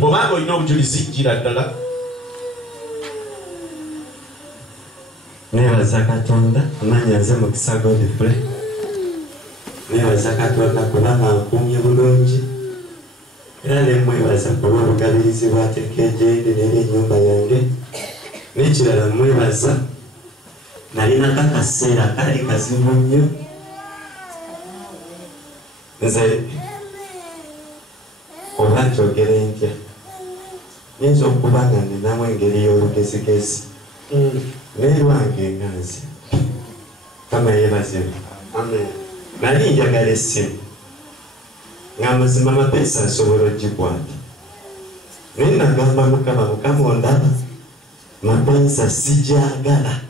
Bw'obanga olina obujulizi gira ddala. Nebaza Katonda amanya nze Mukisa Godfrey. Nebaza Katonda kubanga nkuumye bulungi. Era ne mwebaza kuba obugabirizi bwateeka egyendi n'eri ennyumba yange. N'ekirala mwebaza nalinako akaseera kali kazibu nnyo. Nze oba nkyogere ntya nyinza okuba nga ninamu engeri y'olugezigezi naye lwange enganzi Mukama yeebazibwe. Nali njagala essimu nga mazima amapeesa nsobola ogikwata naye nagamba Mukama ondaba mapeesa sigyagala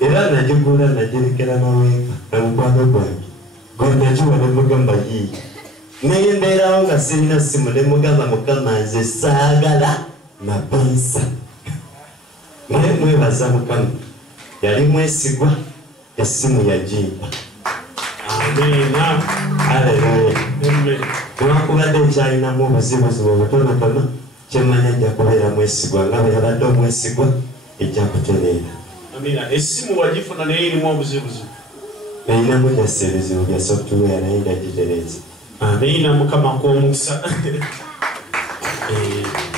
era nagigula nagirekera mawenga na mukwano gwange gwendagiwa ne mugamba yiyi naye mbeerawo nga sirina ssimu ne mugamba Mukama nze saagala mapeesa. Naye mwebaza Mukama yali mwesigwa essimu yagimpa. Amina. Haleluya. Newankubadde nkyalinamu obuzibuzibu obutonotono kyemmanya nja kubeera mwesigwa nga bwe yabadde omwesigwa ejja kutereera. Amina. Essimu wagifuna naye erimu obuzibuzibu. Nayinamu gyassa ebizibu bya software naye ndagitereeza. Amina. Mukama kw'omukisa.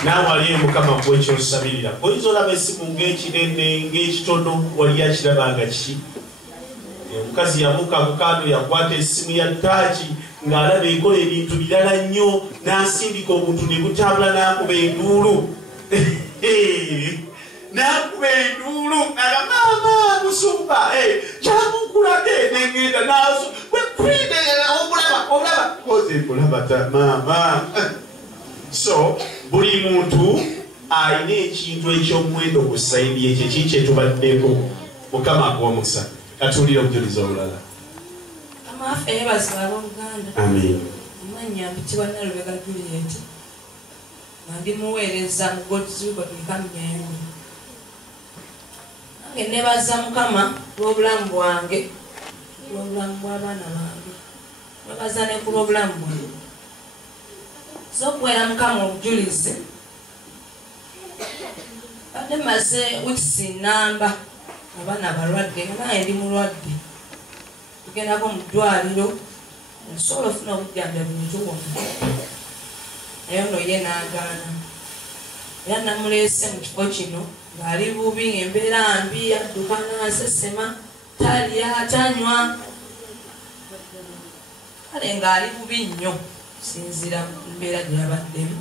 Naawe aliyo Mukama kw'ekyosabirira. Oyinza olaba essimu ng'ekinene ng'ekitono wali akirabanga ki? Omukazi yabuuka bukando yakwata essimu ya ttaaki ng'alaba ekola ebintu birala nnyo n'asindika obuntu ne butambula n'akuba enduulu. N'akuba enduulu nga maama musumba kyamukulage n'engenda naaso obulaba koze kulaba ta maama. So buli muntu alina ekintu eky'omuwendo ku sayidi ekyo kikyetubaddeko. Mukama agw'omukisa. Katuulira obujulizi obulala. Amaafe yeebazibwa abooluganda. Amin. Mmanya mpitibwa Nalubega Juliet. Nga ndi muweereza mu God's Record Kamyengo. Nange neebaza Mukama lw'obulamu bwange, lw'obulamu bw'abaana bange. Neebaza ne ku lw'obulamu bwange. Z'okuweera Mukama obujulizi. Badde maze wiikisi nnamba. Abaana balwadde nga naye ndi mulwadde. Tugendako mu ddwaliro nsobola ofuna obujjanjabi ntuwona. Naye ono ye n'agaana. Era namuleese mu kifo kino ng'ali bubi ng'embeera mbi adduka n'asesema talya tanywa. Kale ng'ali bubi nnyo sinziira ku mbeera gye yabaddemu.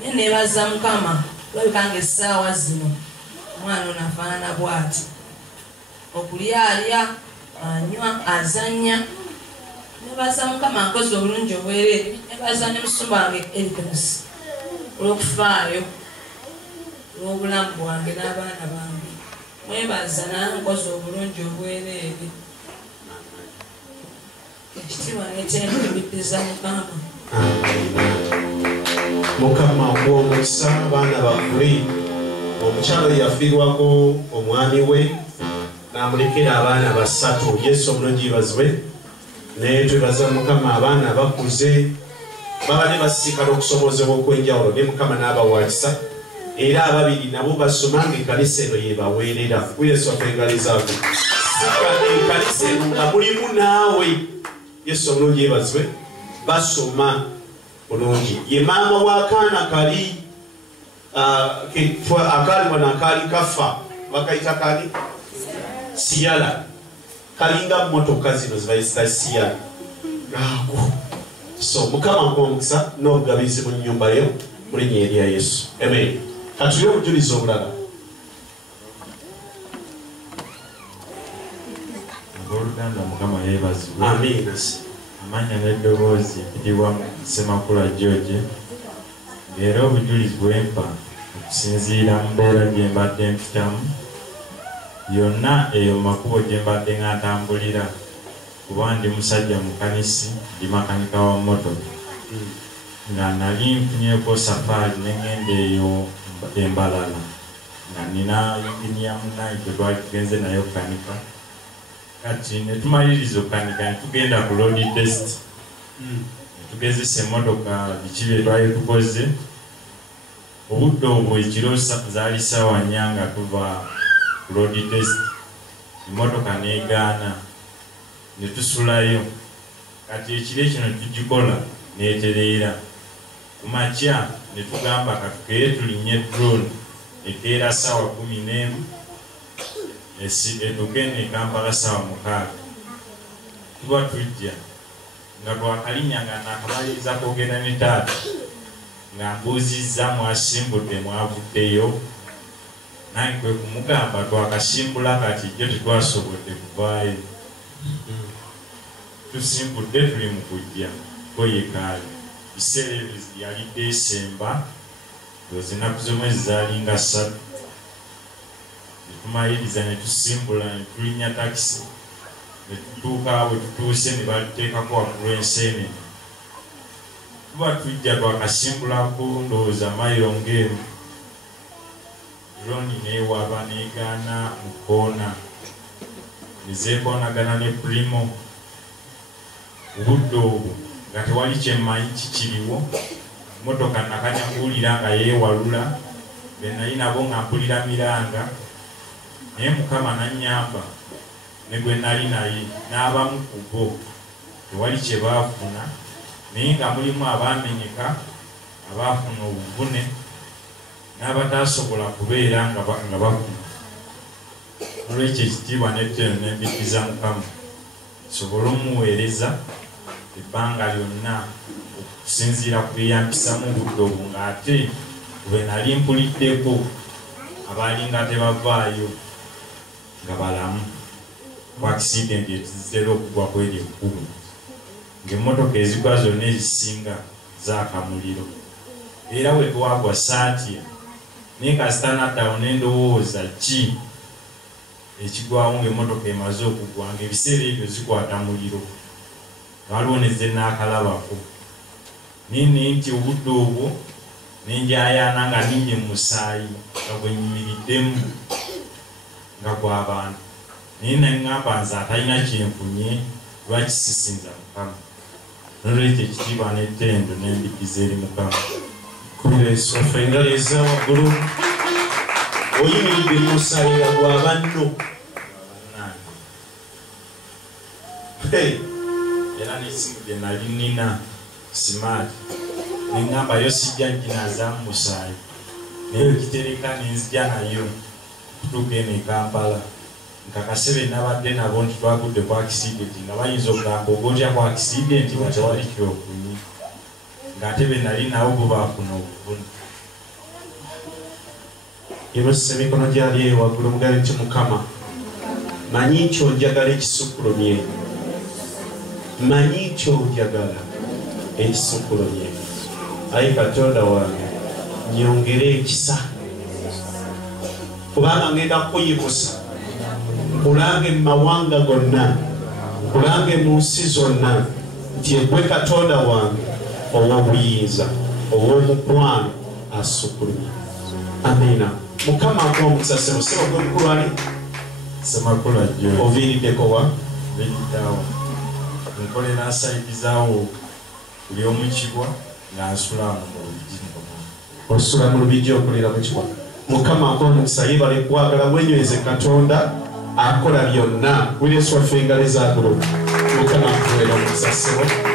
Naye neebaza Mukama olabika ng'essaawa zino omwana ono afaanana bw'ati. Okulyalya, anywa, azannya. Neebaza Mukama nkoze obulungi obwereere. Neebaza ne musumba wange Elipenosi olw'okufaayo olw'obulamu bwange n'abaana bange. Mwebaza naye nkoze obulungi obwereere. Ekitiibwa n'ettendo ebiddiza Mukama. Mukama gw'omukisa abaana bakule. Omukyalo yafiirwako omwami we n'amulekera abaana basatu. Yesu omulungi yeebazibwe. Naye twebaza Mukama abaana bakuze baba ne basiikala okusobozebwa okw'enjawulo ne Mukama n'abawakisa. Era ababiri nabo basoma ng'ekkanisa eno yeebaweerera. Yesu atwegalizaamu. Sikadde ekkanisa eno nga mulimu naawe. Yesu omulungi yeebazibwe. Basoma bulungi. Ye maama w'akaana kali akali wano akaali kafa bakayita kali siyala kalinga mmotoka zino zibayita siyala ako. So Mukama gw'omukisa n'obugabizi mu nnyumba yo mu linnya erya Yesu. Amen. Katulye obujulizi obulala. Abooluganda Mukama yeebazibwe. Amin. Amanya n'eddoboozi ekitibwa Ssemakula George. Era obujulizi bwempa okusinziira mu mbeera gye mbadde mpitamu yonna eyo makubo gye mbadde nga ntambulira kuba ndi musajja mukanisi ndi makanika wa mmotoka nga nali nfunyeko safaari n'engenda eyo Embalala nga nina inginiya munnaye gwe twali tugenze naye okukanika kati ne tumaliriza okukanika ne tugenda ku road test tugezesa emmotoka biki bye twali tukoze. Obudde obwo ekiro zaali ssaawa 4 nga tuva ku road test, emmotoka n'egaana ne tusulayo. Kati ekiro kino tugikola n'etereera. Ku makya ne tugamba katukeere tulinnye drone ekeera ssaawa 11 etugende e Kampala ssaawa 6. Tuba tujja nga twakalinya nga nakamaliriza kwogera ne taata nga mbuuzizza mwasimbudde mwavuddeyo. Nange kwe kumugamba twakasimbula kati jjo tetwasobodde kuvaayo. Tusimbudde tuli mu kujja koyekaali. Biseera ebyo yali Desemba, ennaku z'omwezi zaalinga 3. Ne tumaliriza ne tusimbula ne tulinnya takisi. Ne tutuuka awo tutuuse ne bateekako waggulu enseenene. Tuba tujja twakasimbulako ndowooza mayiro ng'emu. Drone n'ewaaba n'egaana mu kkoona. Ne zeekoonagana ne Primo. Obudde obwo nga tewali kyemmanyi kikiriwo. Mmotoka nakanya kuwulira nga yeewalula. Be nali nabo nga mpulira miranga. Naye Mukama n'annyamba. Ne gwe nali naye n'abamu ku bo tewali kye baafuna, naye nga mulimu abaamenyeka, abaafuna obuvune n'abataasobola kubeera nga bafuna. Olw'ekyo ekitiibwa n'ettendo ne mbikiriza Mukama nsobole omuweereza ebbanga lyonna okusinziira ku byeyampisamu obudde obwo, ng'ate bwe nali mpuliddeko abaalinga tebavaayo nga balamu ku accident ezitera okugwa kweri ekkubo, ng'emmotoka ezigwa zonna ezisinga zaaka muliro. Era bwe twagwa saatya naye kasita naddawo n'endowooza ki ekigwawo ng'emmotoka emaze okugwa, ng'ebiseera ebyo zikwata muliro. Waliwo ne ze naakalabako naye nti obudde obwo nenjayaana nga ninye mu musaayi nga bwe nnyimiriddemu nga gw'abantu. Naye naŋŋamba nze atalina kyenfunye lwaki sisinza Mukama. Nolwekyo ekitiibwa n'ettendo n'embikiriza eri Mukama. Kubira Yesu waffe engalo eza waggulu. Oyimiridde mu musaayi nga gwa banno. Era n'essimu gye nali nnina smart neŋŋamba yo sijja ginaaza mu musaayi, naye okitereka nenzija nayo tutuuka eno e Kampala. Nkakasebe nabadde nabo nti twagudde ku accident, nga bayinza okugamba ogootya ku accident nga tewali kyokunyi, ng'ate be nali nabo bo baafuna obuvune. Yebassa emikono gyali eyo waggulu mugabe nti Mukama, manyi nti onjagala ekisukkulumye, manyi nti onjagala ekisukkulumye. Ayi Katonda wange, nyongere ekisa, kubanga ngenda kukuyimusa nkulange mu mawanga gonna, nkulange mu nsi zonna nti gwe Katonda wange ow'obuyinza, ow'omukwano asukkulumye. Amina. Mukama akuwa omukisa Ssebo gw'omukulu ali Ssemakula jjo oviiriddeko wa biddawo nkolera asayidizaawo buli omu kibwa nga nsula mu lubigi. osula mu lubigi okolera mu kibwa. Mukama akuwa omukisa, yeebale kwagala mwenyweze Katonda akola byonna. Buli Yesu waffe engalo ezaagulu. Mukama akuweera omukisa Ssebo.